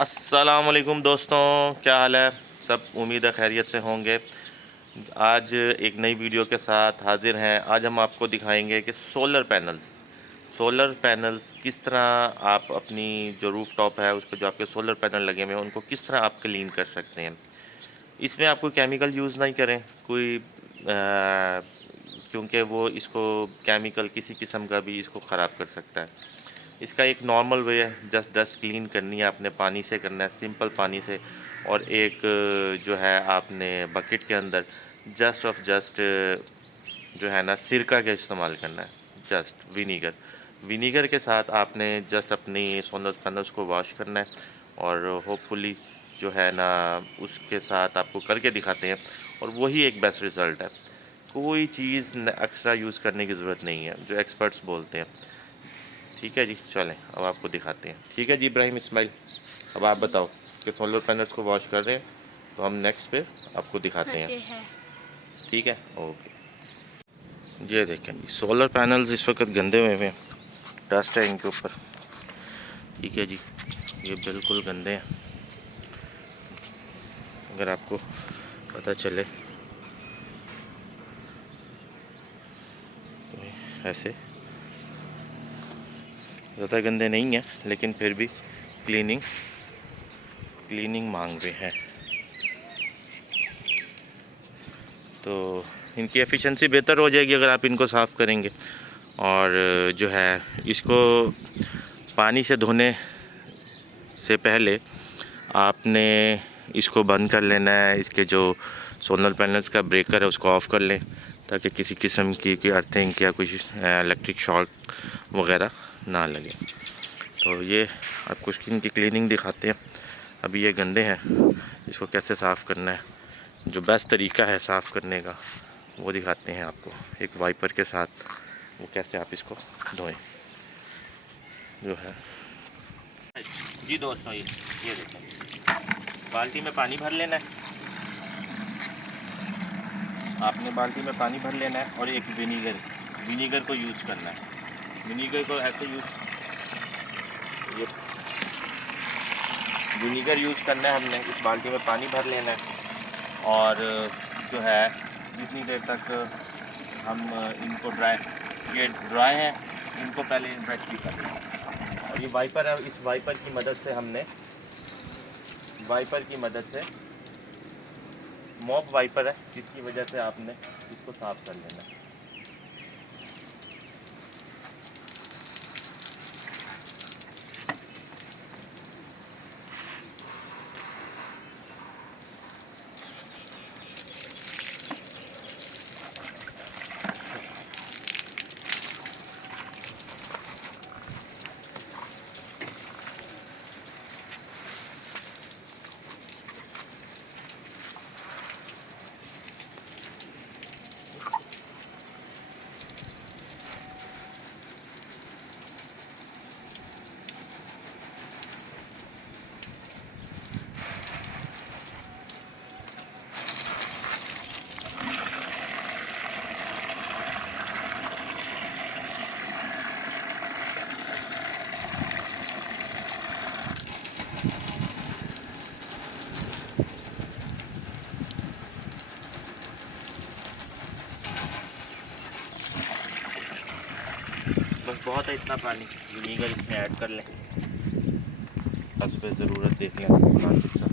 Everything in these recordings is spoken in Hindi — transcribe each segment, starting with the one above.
अस्सलामुअलैकुम दोस्तों, क्या हाल है। सब उम्मीद है खैरियत से होंगे। आज एक नई वीडियो के साथ हाजिर हैं। आज हम आपको दिखाएंगे कि सोलर पैनल्स किस तरह आप अपनी जो रूफ टॉप है उस पर जो आपके सोलर पैनल लगे हुए हैं उनको किस तरह आप क्लीन कर सकते हैं। इसमें आप कोई केमिकल यूज़ नहीं करें, क्योंकि वो इसको केमिकल किसी किस्म का भी इसको ख़राब कर सकता है। इसका एक नॉर्मल वे है, जस्ट डस्ट क्लीन करनी है आपने, पानी से करना है, सिंपल पानी से। और एक जो है आपने बकेट के अंदर जस्ट जो है ना सिरका का इस्तेमाल करना है, जस्ट विनीगर के साथ आपने जस्ट अपनी सोलर पैनल्स को वॉश करना है। और होपफुली जो है ना उसके साथ आपको करके दिखाते हैं और वही एक बेस्ट रिज़ल्ट है। कोई चीज़ एक्स्ट्रा यूज़ करने की ज़रूरत नहीं है, जो एक्सपर्ट्स बोलते हैं। ठीक है जी, चलें अब आपको दिखाते हैं। ठीक है जी इब्राहिम इस्माइल, अब आप जी। बताओ कि सोलर पैनल्स को वॉश कर रहे हैं, तो हम नेक्स्ट पे आपको हाँ दिखाते हैं। जी है। ठीक है, ओके। ये देखें जी, सोलर पैनल्स इस वक्त गंदे हुए हैं, डस्ट है इनके ऊपर। ठीक है जी, ये बिल्कुल गंदे हैं। अगर आपको पता चले तो ऐसे ज़्यादा गंदे नहीं हैं, लेकिन फिर भी क्लीनिंग क्लीनिंग मांग रहे हैं। तो इनकी एफिशिएंसी बेहतर हो जाएगी अगर आप इनको साफ़ करेंगे। और जो है इसको पानी से धोने से पहले आपने इसको बंद कर लेना है। इसके जो सोलर पैनल्स का ब्रेकर है उसको ऑफ़ कर लें, ताकि किसी किस्म की अर्थिंग या कुछ इलेक्ट्रिक शॉर्ट वगैरह ना लगे। तो ये आपको स्किन की क्लीनिंग दिखाते हैं। अभी ये गंदे हैं, इसको कैसे साफ़ करना है, जो बेस्ट तरीका है साफ़ करने का वो दिखाते हैं आपको एक वाइपर के साथ, वो कैसे आप इसको धोएं जो है। जी दोस्तों, ये देखें, बाल्टी में पानी भर लेना है। आपने बाल्टी में पानी भर लेना है और एक विनीगर को यूज़ करना है। विनीगर को ऐसे ये विनीगर यूज़ करना है हमने। इस बाल्टी में पानी भर लेना है और जो है जितनी देर तक हम इनको ये ड्राई हैं, इनको पहले वेट भी करना है। और ये वाइपर है, इस वाइपर की मदद से मॉप वाइपर है, जिसकी वजह से आपने इसको साफ़ कर लेना है। बस बहुत है इतना पानी, विनीगर इसमें ऐड कर लें, बस पे ज़रूरत देख लें मुनासिब सा।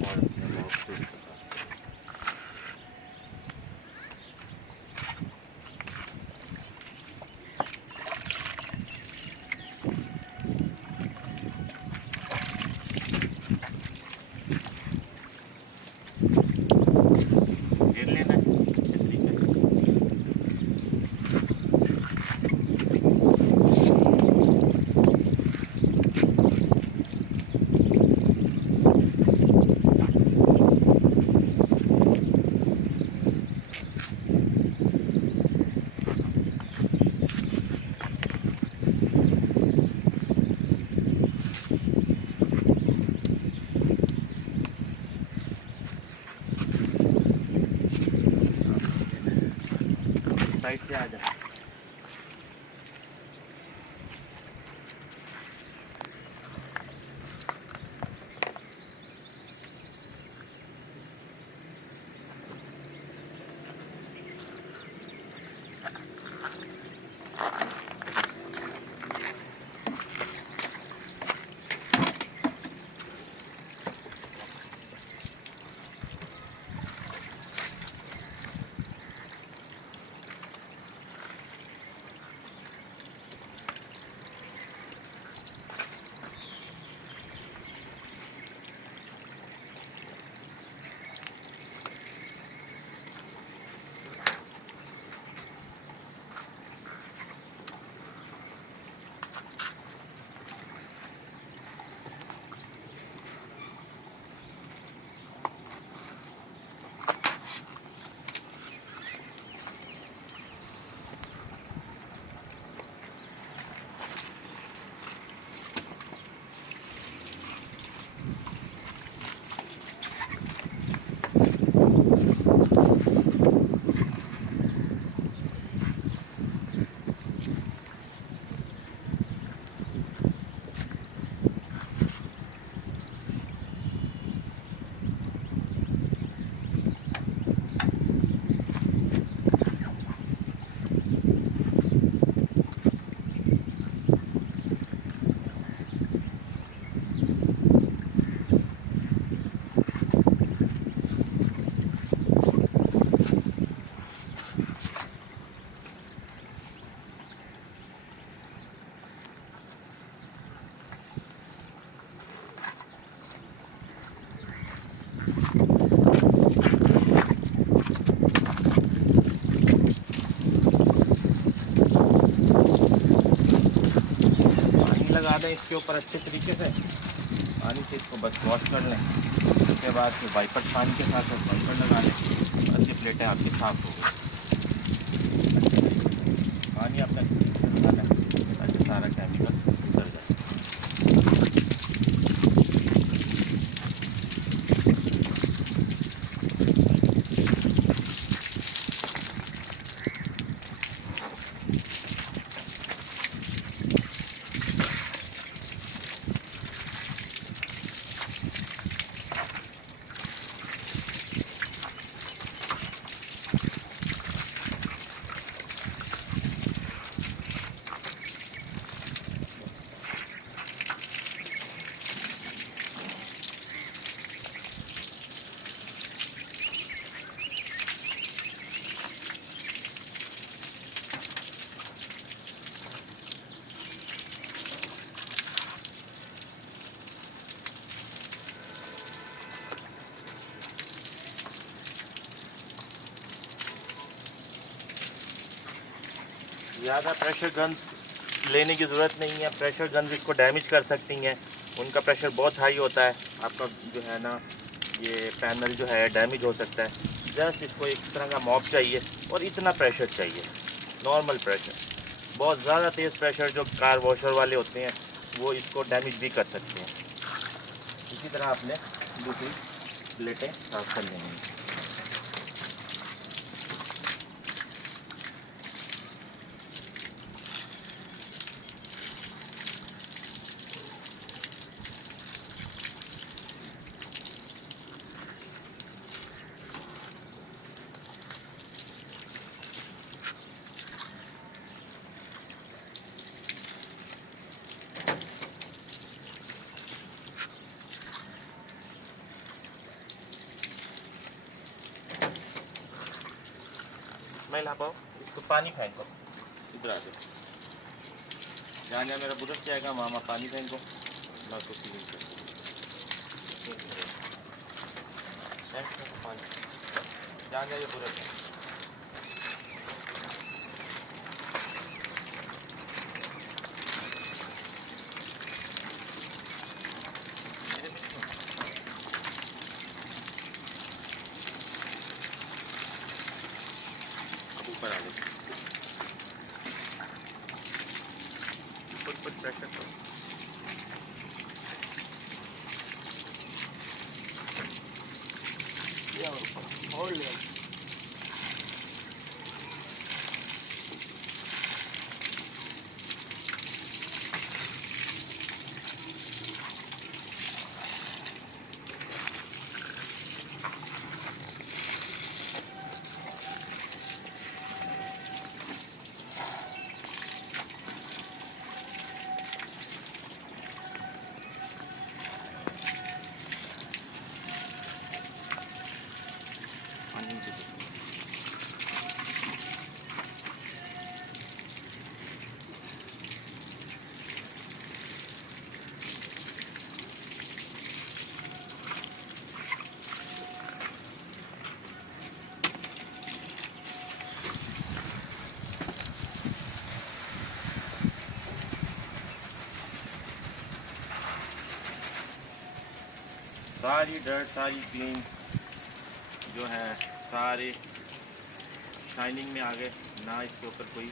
और अपने बहुत से घेर लेना है अच्छे तरीके से। साइड से आ जा। लगा दें इसके ऊपर अच्छे तरीके से, पानी से इसको बस वॉश कर लें। उसके बाद फिर वाइपर पानी के साथ वाइपर लगा लें, बस ये प्लेटें आपकी साफ़ हो गई। पानी आपने लगाना है ताकि सारा केमिकल उतर जाए। ज़्यादा प्रेशर गन्स लेने की ज़रूरत नहीं है। प्रेशर गन्स इसको डैमेज कर सकती हैं, उनका प्रेशर बहुत हाई होता है, आपका जो है ना ये पैनल जो है डैमेज हो सकता है। जस्ट इसको एक तरह का मॉप चाहिए और इतना प्रेशर चाहिए, नॉर्मल प्रेशर। बहुत ज़्यादा तेज़ प्रेशर जो कार वॉशर वाले होते हैं वो इसको डैमेज भी कर सकते हैं। इसी तरह आपने दूसरी प्लेटें साफ कर लेंगे। मैं ला पाओ इसको, पानी फेंको इधर आ जाओ। जहाँ जहाँ मेरा बुरश जाएगा मामा पानी फेंको, मैं उसको क्लीन कर पानी जहाँ जहाँ ये बुरश है। ऊपर आ जाओ, कुछ प्रेशर करो। और ले सारी डर्ट, सारी क्लीन जो है सारे शाइनिंग में आ गए ना, इसके ऊपर कोई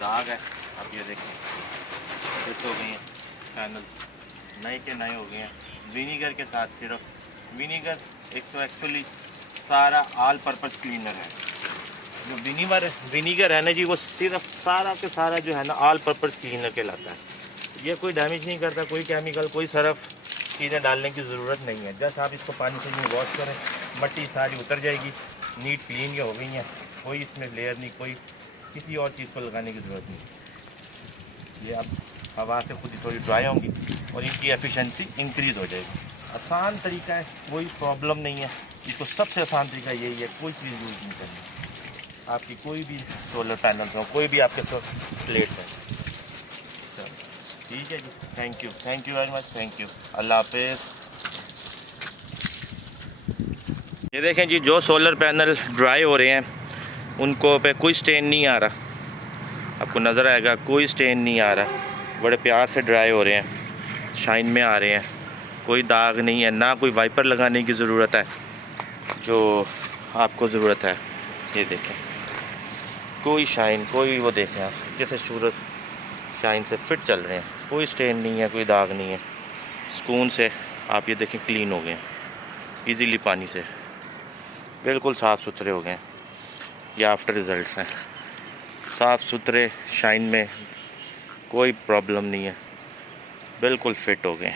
दाग है। आप ये देखें, फिट हो गए हैं पैनल, नए के नए हो गए हैं। विनीगर के साथ, सिर्फ विनीगर एक तो एक्चुअली सारा ऑल पर्पस क्लीनर है। जो विनीगर है ना जी, वो सिर्फ सारा के सारा जो है ना ऑल पर्पस क्लीनर कहलाता है। ये कोई डैमेज नहीं करता, कोई केमिकल, कोई सरफ चीज़ें डालने की ज़रूरत नहीं है। जस्ट आप इसको पानी से यूँ वॉश करें, मट्टी सारी उतर जाएगी, नीट क्लीन ये हो गई है। कोई इसमें लेयर नहीं, कोई किसी और चीज़ को लगाने की ज़रूरत नहीं। ये अब हवा से खुद ही थोड़ी ड्राई होंगी और इनकी एफिशिएंसी इंक्रीज़ हो जाएगी। आसान तरीका है, कोई प्रॉब्लम नहीं है। इसको सबसे आसान तरीका यही है, कोई चीज़ यूज़ नहीं करनी। आपकी कोई भी सोलर पैनल हो, कोई भी आपके प्लेट है, ठीक है जी। Thank you very much, thank you. अल्लाह हाफिज़। ये देखें जी, जो सोलर पैनल ड्राई हो रहे हैं उनको पे कोई स्टेन नहीं आ रहा, आपको नज़र आएगा कोई स्टेन नहीं आ रहा। बड़े प्यार से ड्राई हो रहे हैं, शाइन में आ रहे हैं, कोई दाग नहीं है, ना कोई वाइपर लगाने की ज़रूरत है जो आपको ज़रूरत है। ये देखें, कोई शाइन, कोई वो देखें आप जैसे सूरज शाइन से फिट चल रहे हैं, कोई स्टेन नहीं है, कोई दाग नहीं है, सुकून से आप ये देखें क्लीन हो गए इजीली, पानी से बिल्कुल साफ़ सुथरे हो गए। ये आफ्टर रिज़ल्ट्स हैं, साफ़ सुथरे, शाइन में कोई प्रॉब्लम नहीं है, बिल्कुल फिट हो गए।